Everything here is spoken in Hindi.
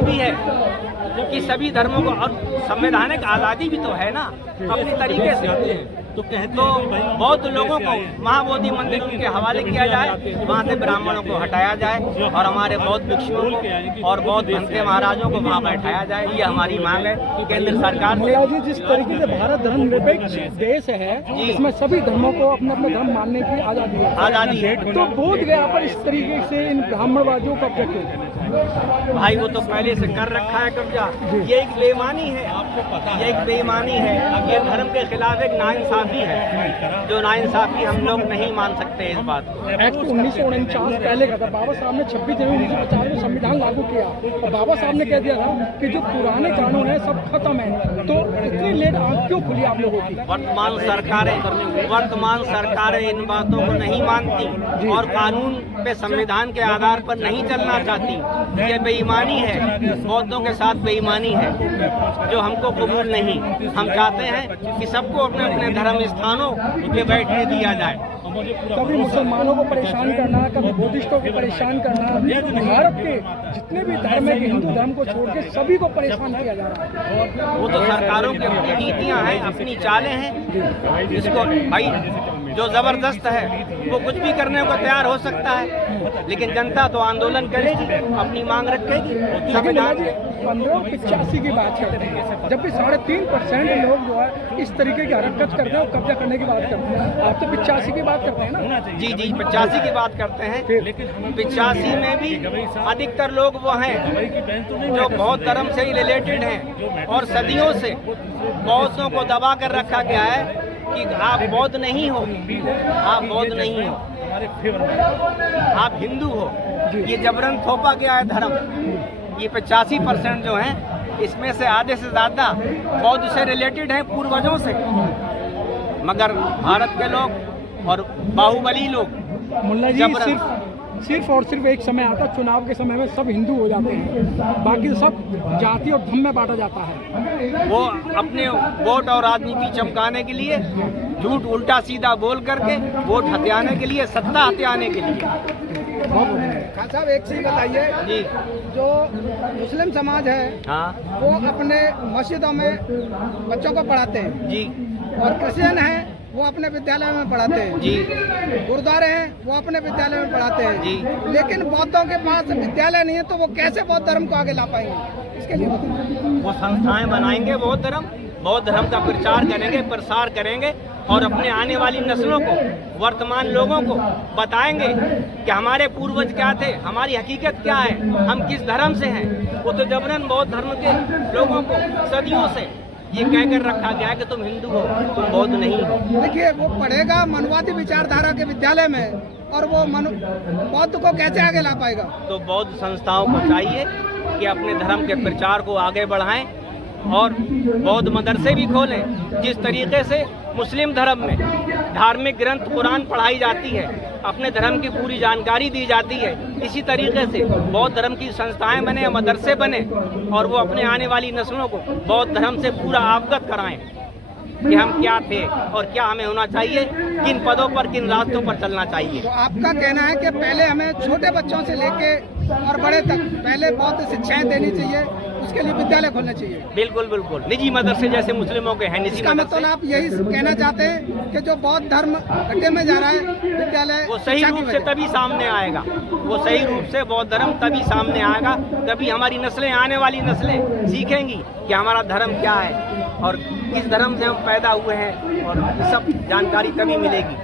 भी है कि सभी धर्मों को और संवैधानिक आज़ादी भी तो है ना अपने तरीके से। तो बौद्ध लोगों को महाबोधि मंदिर के हवाले किया जाए, वहाँ से ब्राह्मणों को हटाया जाए और हमारे बौद्ध भिक्षुओं को और बौद्ध भंते महाराजों को वहाँ बैठाया जाए। ये हमारी मांग है केंद्र सरकार से। जिस तरीके से भारत धर्मनिरपेक्ष देश है, इसमें सभी धर्मों को अपना अपना धर्म मानने की आज़ादी है, तो बोध गया पर इस तरीके से इन ब्राह्मणवादियों का कब्जा भाई वो तो पहले से कर रखा है कब्जा। ये एक बेईमानी है, ये एक बेईमानी है, ये धर्म के खिलाफ एक नाइंसाफी है, जो नाइंसाफी हम लोग नहीं मान सकते इस बात को। एक्ट 1949 पहले का था, बाबा साहब ने 26 जनवरी 1950 में संविधान लागू किया और बाबा साहब ने कह दिया था कि जो पुराने कानून है सब खत्म है। तो इतनी लेट आंख क्यों खुली आप लोगों की? वर्तमान सरकारें इन बातों को नहीं मानती और कानून पे संविधान के आधार पर नहीं चलना चाहती। ये बेईमानी है, बौद्धों के साथ बेईमानी है जो हमको कबूल नहीं। हम चाहते हैं कि सबको अपने अपने धर्म स्थानों पे बैठने दिया जाए। कभी मुसलमानों को परेशान करना, कभी बुद्धिस्टों को परेशान करना, भारत के जितने भी धर्म है, हिंदू धर्म को छोड़ के सभी को परेशान किया जा रहा है। वो तो सरकारों की अपनी नीतियाँ हैं, अपनी चालें हैं। जिसको भाई जो जबरदस्त है वो कुछ भी करने को तैयार हो सकता है, लेकिन जनता तो आंदोलन करेगी, अपनी मांग रखेगी। संविधान 1585 की बात करते हैं, जब भी 3.5% लोग जो है इस तरीके की हरकत करते हैं और कब्जा करने की बात करते हैं। आप तो 85 की बात करते हैं ना? जी 85 की बात करते हैं। 85 में भी अधिकतर लोग वो हैं जो बौद्ध धर्म से ही रिलेटेड हैं और सदियों से बौद्धों को दबा कर रखा गया है कि आप बौद्ध नहीं हो, आप बौद्ध नहीं हो, आप हिंदू हो। ये जबरन थोपा गया है धर्म। ये 85% जो हैं इसमें से आधे से ज़्यादा बौद्ध से रिलेटेड हैं पूर्वजों से, मगर भारत के लोग और बाहुबली लोग मुल्ला जी सिर्फ और सिर्फ एक समय आता, चुनाव के समय में सब हिंदू हो जाते हैं, बाकी सब जाति और धर्म में बांटा जाता है। वो अपने वोट और राजनीति चमकाने के लिए झूठ उल्टा सीधा बोल करके वोट हथियाने के लिए, सत्ता हथियाने के लिए। खान साहब एक चीज बताइए जी, जो मुस्लिम समाज है हाँ वो अपने मस्जिदों में बच्चों को पढ़ाते हैं जी, और क्रिश्चियन है वो अपने विद्यालय में पढ़ाते हैं जी, गुरुद्वारे हैं वो अपने विद्यालय में पढ़ाते हैं जी। लेकिन बौद्धों के पास विद्यालय नहीं है, तो वो कैसे बौद्ध धर्म को आगे ला पाएंगे? इसके लिए वो संस्थाएं बनाएंगे, बौद्ध धर्म का प्रचार करेंगे, प्रसार करेंगे और अपने आने वाली नस्लों को, वर्तमान लोगों को बताएंगे कि हमारे पूर्वज क्या थे, हमारी हकीकत क्या है, हम किस धर्म से हैं। वो तो जबरन बौद्ध धर्म के लोगों को सदियों से ये कहकर रखा गया है कि तुम हिंदू हो, तुम बौद्ध नहीं हो। देखिए वो पढ़ेगा मनुवादी विचारधारा के विद्यालय में और वो बौद्ध को कैसे आगे ला पाएगा? तो बौद्ध संस्थाओं को चाहिए कि अपने धर्म के प्रचार को आगे बढ़ाएं और बौद्ध मदरसे भी खोलें। जिस तरीके से मुस्लिम धर्म में धार्मिक ग्रंथ कुरान पढ़ाई जाती है, अपने धर्म की पूरी जानकारी दी जाती है, इसी तरीके से बौद्ध धर्म की संस्थाएं बने, मदरसे बने और वो अपने आने वाली नस्लों को बौद्ध धर्म से पूरा अवगत कराएं कि हम क्या थे और क्या हमें होना चाहिए, किन पदों पर, किन रास्तों पर चलना चाहिए। तो आपका कहना है कि पहले हमें छोटे बच्चों से लेके और बड़े तक पहले बौद्ध शिक्षाएं देनी चाहिए, उसके लिए विद्यालय खोलना चाहिए? बिल्कुल बिल्कुल, निजी मदरसे जैसे मुस्लिमों के हैं, निजी मदरसे। मतलब आप यही कहना चाहते हैं कि जो बौद्ध धर्म हटे में जा रहा है विद्यालय, वो सही रूप से तभी सामने आएगा, वो सही रूप से बौद्ध धर्म तभी सामने आएगा, तभी हमारी नस्लें, आने वाली नस्लें सीखेंगी कि हमारा धर्म क्या है और किस धर्म से हम पैदा हुए हैं, और सब जानकारी तभी मिलेगी।